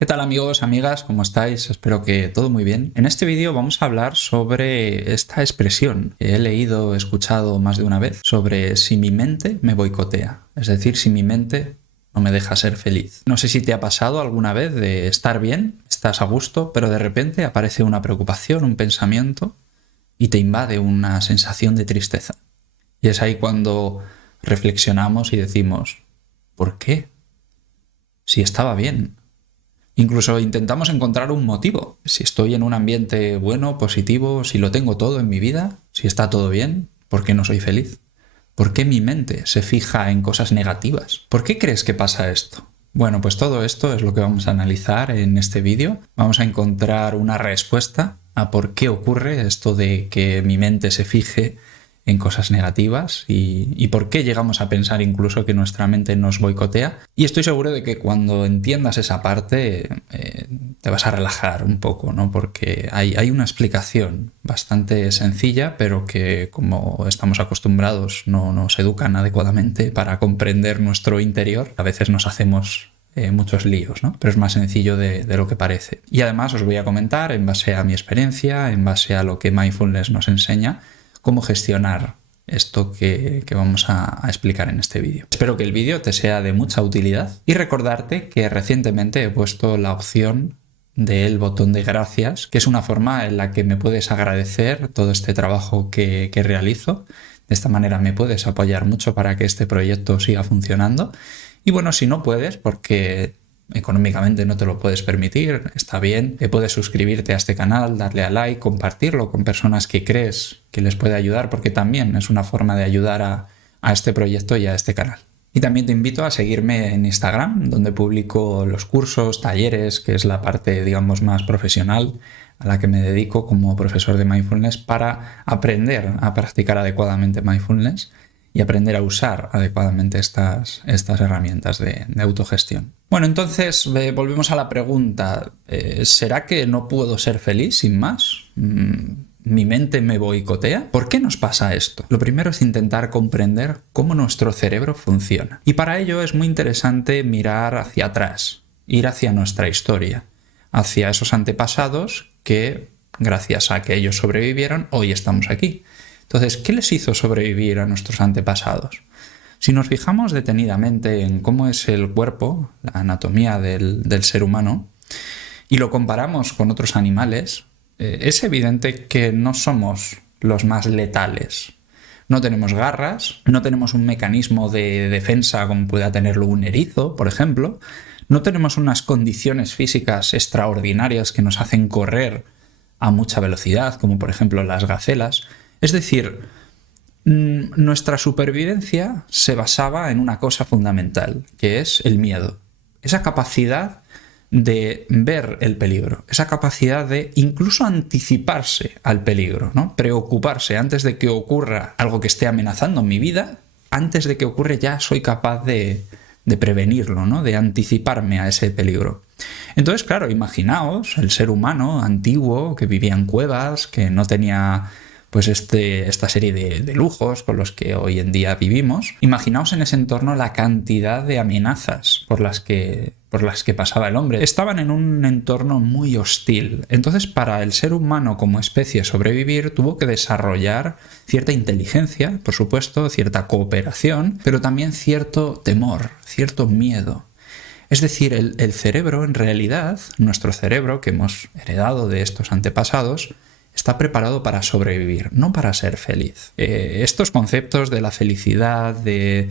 ¿Qué tal amigos, amigas? ¿Cómo estáis? Espero que todo muy bien. En este vídeo vamos a hablar sobre esta expresión que he leído, escuchado más de una vez, sobre si mi mente me boicotea, es decir, si mi mente no me deja ser feliz. No sé si te ha pasado alguna vez de estar bien, estás a gusto, pero de repente aparece una preocupación, un pensamiento y te invade una sensación de tristeza. Y es ahí cuando reflexionamos y decimos, ¿por qué? Si estaba bien. Incluso intentamos encontrar un motivo. Si estoy en un ambiente bueno, positivo, si lo tengo todo en mi vida, si está todo bien, ¿por qué no soy feliz? ¿Por qué mi mente se fija en cosas negativas? ¿Por qué crees que pasa esto? Bueno, pues todo esto es lo que vamos a analizar en este vídeo. Vamos a encontrar una respuesta a por qué ocurre esto de que mi mente se fije en cosas negativas y por qué llegamos a pensar incluso que nuestra mente nos boicotea. Y estoy seguro de que cuando entiendas esa parte te vas a relajar un poco, ¿no? Porque hay una explicación bastante sencilla, pero que como estamos acostumbrados no nos educan adecuadamente para comprender nuestro interior, a veces nos hacemos muchos líos, ¿no? Pero es más sencillo de lo que parece. Y además os voy a comentar, en base a mi experiencia, en base a lo que Mindfulness nos enseña, cómo gestionar esto que vamos a explicar en este vídeo. Espero que el vídeo te sea de mucha utilidad y recordarte que recientemente he puesto la opción del botón de gracias, que es una forma en la que me puedes agradecer todo este trabajo que realizo. De esta manera me puedes apoyar mucho para que este proyecto siga funcionando. Y bueno, si no puedes, porque económicamente no te lo puedes permitir, está bien, puedes suscribirte a este canal, darle a like, compartirlo con personas que crees que les puede ayudar, porque también es una forma de ayudar a este proyecto y a este canal. Y también te invito a seguirme en Instagram, donde publico los cursos, talleres, que es la parte, digamos, más profesional a la que me dedico como profesor de Mindfulness para aprender a practicar adecuadamente Mindfulness y aprender a usar adecuadamente estas herramientas de autogestión. Bueno, entonces volvemos a la pregunta, ¿será que no puedo ser feliz sin más? ¿Mi mente me boicotea? ¿Por qué nos pasa esto? Lo primero es intentar comprender cómo nuestro cerebro funciona. Y para ello es muy interesante mirar hacia atrás, ir hacia nuestra historia, hacia esos antepasados que, gracias a que ellos sobrevivieron, hoy estamos aquí. Entonces, ¿qué les hizo sobrevivir a nuestros antepasados? Si nos fijamos detenidamente en cómo es el cuerpo, la anatomía del ser humano, y lo comparamos con otros animales, es evidente que no somos los más letales. No tenemos garras, no tenemos un mecanismo de defensa como pueda tenerlo un erizo, por ejemplo, no tenemos unas condiciones físicas extraordinarias que nos hacen correr a mucha velocidad, como por ejemplo las gacelas. Es decir, nuestra supervivencia se basaba en una cosa fundamental, que es el miedo. Esa capacidad de ver el peligro, esa capacidad de incluso anticiparse al peligro, ¿no? Preocuparse antes de que ocurra algo que esté amenazando mi vida, antes de que ocurra ya soy capaz de prevenirlo, ¿no? De anticiparme a ese peligro. Entonces, claro, imaginaos el ser humano antiguo que vivía en cuevas, que no tenía pues esta serie de lujos con los que hoy en día vivimos. Imaginaos en ese entorno la cantidad de amenazas por las que pasaba el hombre. Estaban en un entorno muy hostil. Entonces, para el ser humano como especie sobrevivir, tuvo que desarrollar cierta inteligencia, por supuesto, cierta cooperación, pero también cierto temor, cierto miedo. Es decir, el cerebro, en realidad, nuestro cerebro que hemos heredado de estos antepasados, está preparado para sobrevivir, no para ser feliz. Estos conceptos de la felicidad, de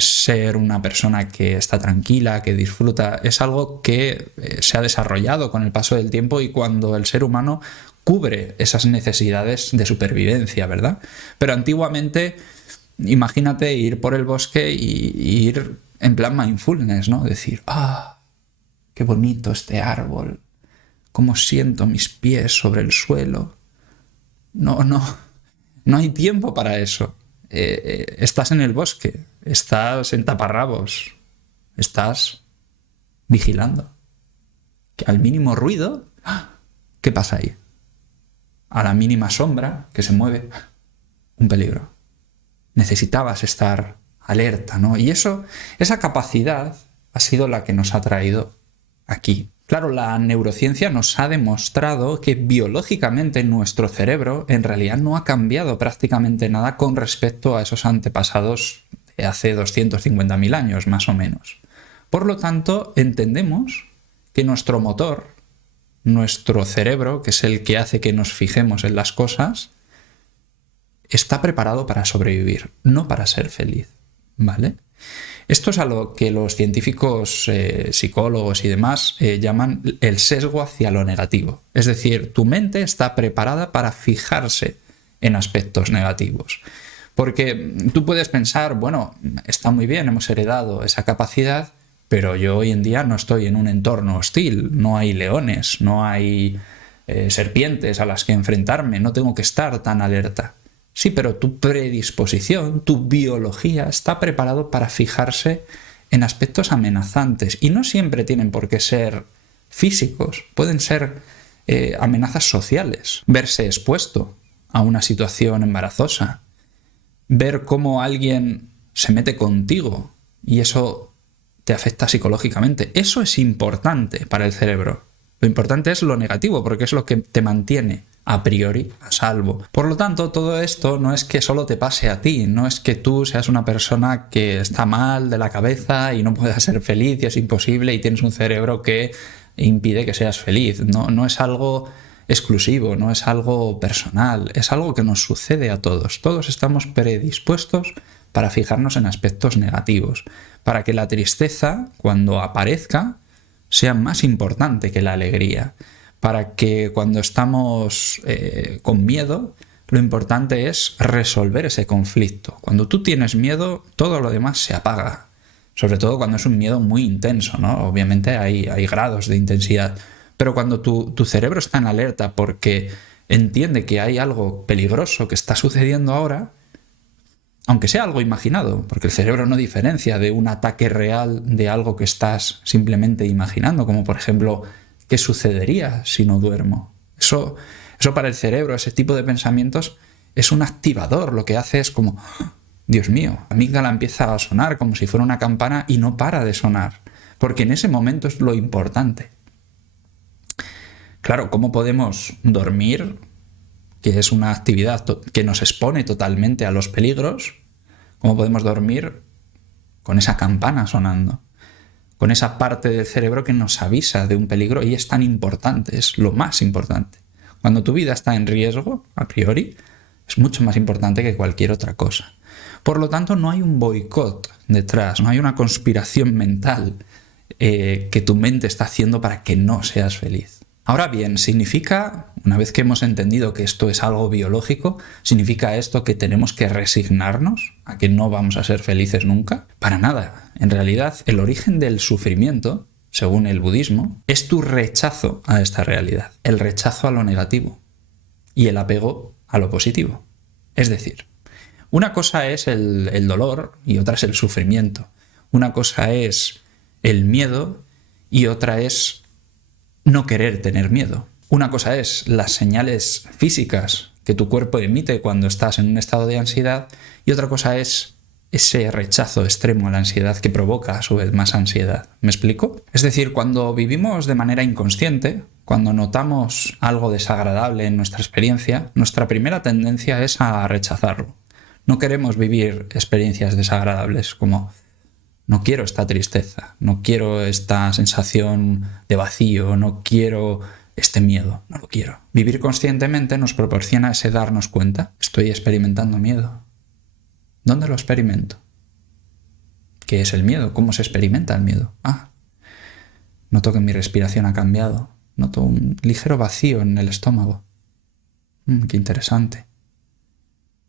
ser una persona que está tranquila, que disfruta, es algo que se ha desarrollado con el paso del tiempo y cuando el ser humano cubre esas necesidades de supervivencia, ¿verdad? Pero antiguamente, imagínate ir por el bosque y ir en plan mindfulness, ¿no? Decir, qué bonito este árbol, cómo siento mis pies sobre el suelo. No hay tiempo para eso. Estás en el bosque, estás en taparrabos, estás vigilando. Que al mínimo ruido, ¿qué pasa ahí? A la mínima sombra que se mueve, un peligro. Necesitabas estar alerta, ¿no? Y esa capacidad ha sido la que nos ha traído aquí. Claro, la neurociencia nos ha demostrado que biológicamente nuestro cerebro en realidad no ha cambiado prácticamente nada con respecto a esos antepasados de hace 250.000 años, más o menos. Por lo tanto, entendemos que nuestro motor, nuestro cerebro, que es el que hace que nos fijemos en las cosas, está preparado para sobrevivir, no para ser feliz, ¿vale? Esto es a lo que los científicos, psicólogos y demás llaman el sesgo hacia lo negativo. Es decir, tu mente está preparada para fijarse en aspectos negativos. Porque tú puedes pensar, bueno, está muy bien, hemos heredado esa capacidad, pero yo hoy en día no estoy en un entorno hostil, no hay leones, no hay serpientes a las que enfrentarme, no tengo que estar tan alerta. Sí, pero tu predisposición, tu biología está preparado para fijarse en aspectos amenazantes y no siempre tienen por qué ser físicos, pueden ser amenazas sociales, verse expuesto a una situación embarazosa, ver cómo alguien se mete contigo y eso te afecta psicológicamente. Eso es importante para el cerebro. Lo importante es lo negativo, porque es lo que te mantiene a priori a salvo. Por lo tanto, todo esto no es que solo te pase a ti, no es que tú seas una persona que está mal de la cabeza y no pueda ser feliz y es imposible y tienes un cerebro que impide que seas feliz. No es algo exclusivo, no es algo personal, es algo que nos sucede a todos. Todos estamos predispuestos para fijarnos en aspectos negativos, para que la tristeza, cuando aparezca, sea más importante que la alegría, para que cuando estamos con miedo, lo importante es resolver ese conflicto. Cuando tú tienes miedo, todo lo demás se apaga, sobre todo cuando es un miedo muy intenso, ¿no? Obviamente hay grados de intensidad, pero cuando tu cerebro está en alerta porque entiende que hay algo peligroso que está sucediendo ahora, aunque sea algo imaginado, porque el cerebro no diferencia de un ataque real de algo que estás simplemente imaginando, como por ejemplo, ¿qué sucedería si no duermo? Eso para el cerebro, ese tipo de pensamientos, es un activador. Lo que hace es como, Dios mío, la amígdala empieza a sonar como si fuera una campana y no para de sonar, porque en ese momento es lo importante. Claro, ¿cómo podemos dormir, que es una actividad que nos expone totalmente a los peligros? ¿Cómo podemos dormir con esa campana sonando? Con esa parte del cerebro que nos avisa de un peligro y es tan importante, es lo más importante. Cuando tu vida está en riesgo, a priori, es mucho más importante que cualquier otra cosa. Por lo tanto, no hay un boicot detrás, no hay una conspiración mental que tu mente está haciendo para que no seas feliz. Ahora bien, ¿significa, una vez que hemos entendido que esto es algo biológico, significa esto que tenemos que resignarnos a que no vamos a ser felices nunca? Para nada. En realidad, el origen del sufrimiento, según el budismo, es tu rechazo a esta realidad, el rechazo a lo negativo y el apego a lo positivo. Es decir, una cosa es el dolor y otra es el sufrimiento. Una cosa es el miedo y otra es no querer tener miedo. Una cosa es las señales físicas que tu cuerpo emite cuando estás en un estado de ansiedad y otra cosa es ese rechazo extremo a la ansiedad que provoca a su vez más ansiedad. ¿Me explico? Es decir, cuando vivimos de manera inconsciente, cuando notamos algo desagradable en nuestra experiencia, nuestra primera tendencia es a rechazarlo. No queremos vivir experiencias desagradables como no quiero esta tristeza, no quiero esta sensación de vacío, no quiero este miedo, no lo quiero. Vivir conscientemente nos proporciona ese darnos cuenta. Estoy experimentando miedo. ¿Dónde lo experimento? ¿Qué es el miedo? ¿Cómo se experimenta el miedo? Noto que mi respiración ha cambiado. Noto un ligero vacío en el estómago. Qué interesante.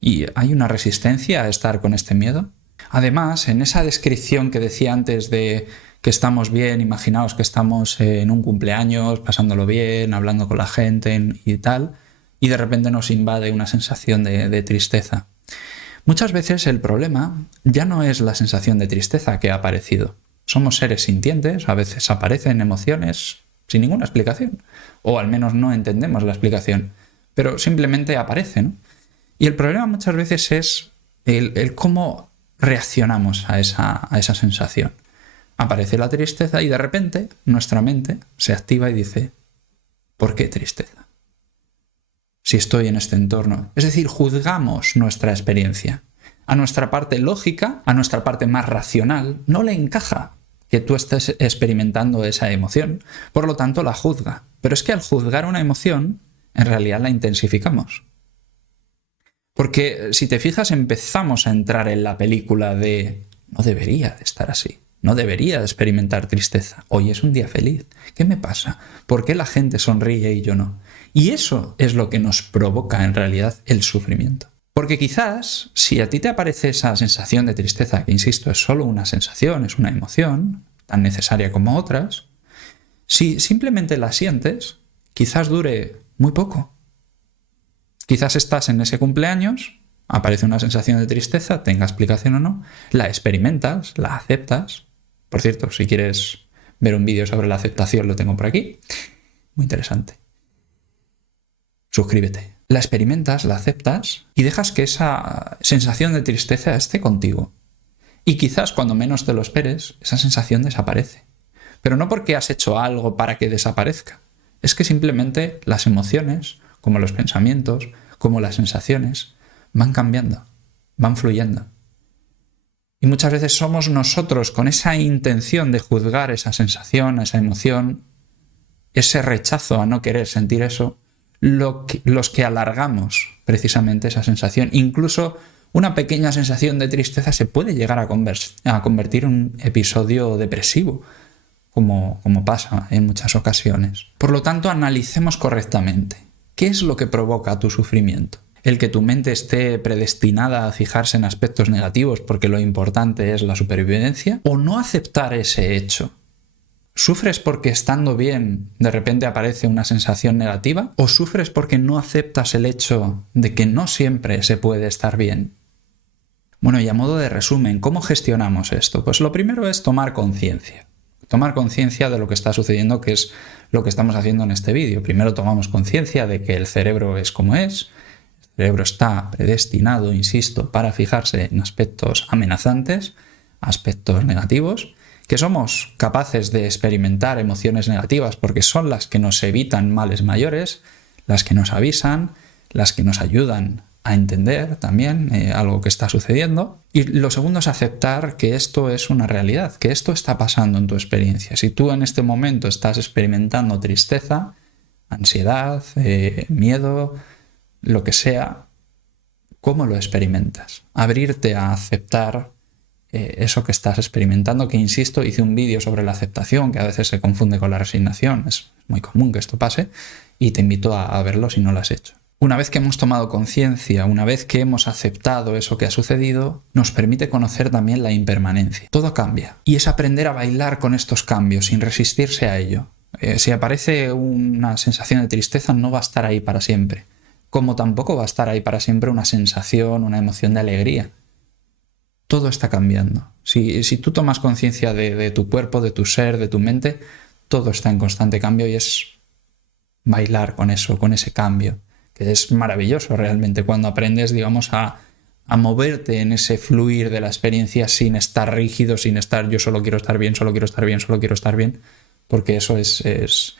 ¿Y hay una resistencia a estar con este miedo? Además, en esa descripción que decía antes de que estamos bien, imaginaos que estamos en un cumpleaños, pasándolo bien, hablando con la gente y tal, y de repente nos invade una sensación de tristeza. Muchas veces el problema ya no es la sensación de tristeza que ha aparecido. Somos seres sintientes, a veces aparecen emociones sin ninguna explicación, o al menos no entendemos la explicación, pero simplemente aparece, ¿no? Y el problema muchas veces es el cómo reaccionamos a esa sensación. aparece la tristeza y de repente nuestra mente se activa y dice, ¿por qué tristeza? Si estoy en este entorno. Es decir, juzgamos nuestra experiencia. A nuestra parte lógica, a nuestra parte más racional, no le encaja que tú estés experimentando esa emoción. Por lo tanto, la juzga. Pero es que al juzgar una emoción, en realidad la intensificamos. Porque si te fijas, empezamos a entrar en la película de no debería de estar así. No debería de experimentar tristeza. Hoy es un día feliz. ¿Qué me pasa? ¿Por qué la gente sonríe y yo no? Y eso es lo que nos provoca en realidad el sufrimiento. Porque quizás, si a ti te aparece esa sensación de tristeza, que insisto, es solo una sensación, es una emoción, tan necesaria como otras, si simplemente la sientes, quizás dure muy poco. Quizás estás en ese cumpleaños, aparece una sensación de tristeza, tenga explicación o no, la experimentas, la aceptas. Por cierto, si quieres ver un vídeo sobre la aceptación, lo tengo por aquí. Muy interesante. Suscríbete. La experimentas, la aceptas y dejas que esa sensación de tristeza esté contigo. Y quizás cuando menos te lo esperes, esa sensación desaparece. Pero no porque has hecho algo para que desaparezca. Es que simplemente las emociones, como los pensamientos, como las sensaciones, van cambiando, van fluyendo. Y muchas veces somos nosotros con esa intención de juzgar esa sensación, esa emoción, ese rechazo a no querer sentir eso, los que alargamos precisamente esa sensación. Incluso una pequeña sensación de tristeza se puede llegar a convertir en un episodio depresivo, como pasa en muchas ocasiones. Por lo tanto, analicemos correctamente. ¿Qué es lo que provoca tu sufrimiento? ¿El que tu mente esté predestinada a fijarse en aspectos negativos porque lo importante es la supervivencia? ¿O no aceptar ese hecho? ¿Sufres porque estando bien de repente aparece una sensación negativa? ¿O sufres porque no aceptas el hecho de que no siempre se puede estar bien? Bueno, y a modo de resumen, ¿cómo gestionamos esto? Pues lo primero es tomar conciencia. Tomar conciencia de lo que está sucediendo, que es lo que estamos haciendo en este vídeo. Primero tomamos conciencia de que el cerebro es como es. El cerebro está predestinado, insisto, para fijarse en aspectos amenazantes, aspectos negativos, que somos capaces de experimentar emociones negativas porque son las que nos evitan males mayores, las que nos avisan, las que nos ayudan a entender también algo que está sucediendo. Y lo segundo es aceptar que esto es una realidad, que esto está pasando en tu experiencia. Si tú en este momento estás experimentando tristeza, ansiedad, miedo, lo que sea, ¿cómo lo experimentas? Abrirte a aceptar eso que estás experimentando, que insisto, hice un vídeo sobre la aceptación, que a veces se confunde con la resignación, es muy común que esto pase, y te invito a verlo si no lo has hecho. Una vez que hemos tomado conciencia, una vez que hemos aceptado eso que ha sucedido, nos permite conocer también la impermanencia. Todo cambia, y es aprender a bailar con estos cambios sin resistirse a ello. Si aparece una sensación de tristeza, no va a estar ahí para siempre, como tampoco va a estar ahí para siempre una sensación, una emoción de alegría. Todo está cambiando. Si tú tomas conciencia de tu cuerpo, de tu ser, de tu mente, todo está en constante cambio y es bailar con eso, con ese cambio, que es maravilloso realmente cuando aprendes, digamos, a moverte en ese fluir de la experiencia sin estar rígido, sin estar yo solo quiero estar bien, solo quiero estar bien, solo quiero estar bien, porque eso es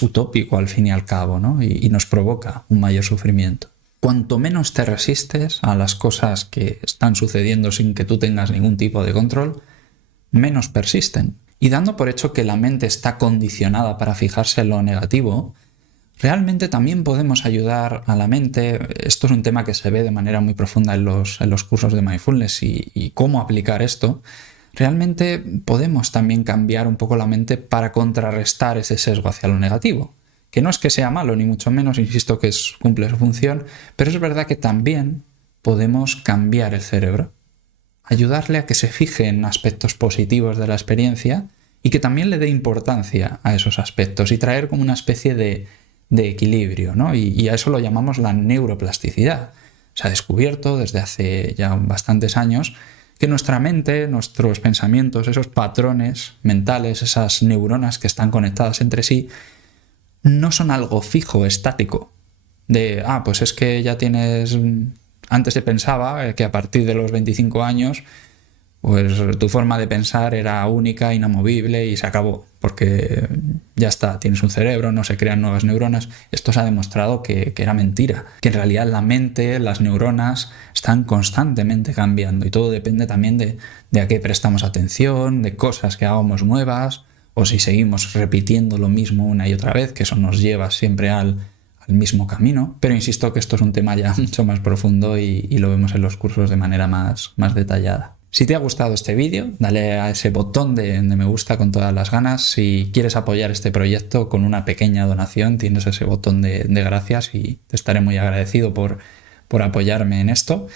utópico al fin y al cabo, ¿no? Y nos provoca un mayor sufrimiento. Cuanto menos te resistes a las cosas que están sucediendo sin que tú tengas ningún tipo de control, menos persisten. Y dando por hecho que la mente está condicionada para fijarse en lo negativo, realmente también podemos ayudar a la mente. Esto es un tema que se ve de manera muy profunda en los cursos de mindfulness y cómo aplicar esto. Realmente podemos también cambiar un poco la mente para contrarrestar ese sesgo hacia lo negativo. Que no es que sea malo, ni mucho menos, insisto que cumple su función, pero es verdad que también podemos cambiar el cerebro, ayudarle a que se fije en aspectos positivos de la experiencia y que también le dé importancia a esos aspectos y traer como una especie de equilibrio, ¿no? Y a eso lo llamamos la neuroplasticidad. Se ha descubierto desde hace ya bastantes años que nuestra mente, nuestros pensamientos, esos patrones mentales, esas neuronas que están conectadas entre sí, no son algo fijo, estático, de, pues es que ya tienes, antes se pensaba que a partir de los 25 años pues tu forma de pensar era única, inamovible y se acabó, porque ya está, tienes un cerebro, no se crean nuevas neuronas. Esto se ha demostrado que era mentira, que en realidad la mente, las neuronas están constantemente cambiando y todo depende también de a qué prestamos atención, de cosas que hagamos nuevas o si seguimos repitiendo lo mismo una y otra vez, que eso nos lleva siempre al mismo camino. Pero insisto que esto es un tema ya mucho más profundo y lo vemos en los cursos de manera más detallada. Si te ha gustado este vídeo, dale a ese botón de me gusta con todas las ganas. Si quieres apoyar este proyecto con una pequeña donación, tienes ese botón de gracias y te estaré muy agradecido por apoyarme en esto.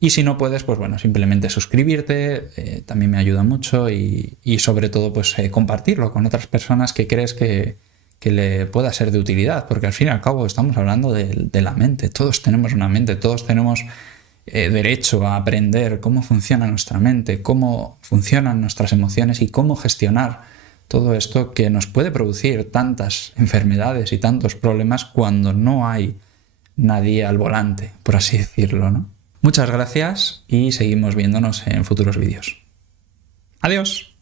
Y si no puedes, pues bueno, simplemente suscribirte, también me ayuda mucho y sobre todo pues compartirlo con otras personas que crees que le pueda ser de utilidad, porque al fin y al cabo estamos hablando de la mente. Todos tenemos una mente, todos tenemos derecho a aprender cómo funciona nuestra mente, cómo funcionan nuestras emociones y cómo gestionar todo esto que nos puede producir tantas enfermedades y tantos problemas cuando no hay nadie al volante, por así decirlo, ¿no? Muchas gracias y seguimos viéndonos en futuros vídeos. ¡Adiós!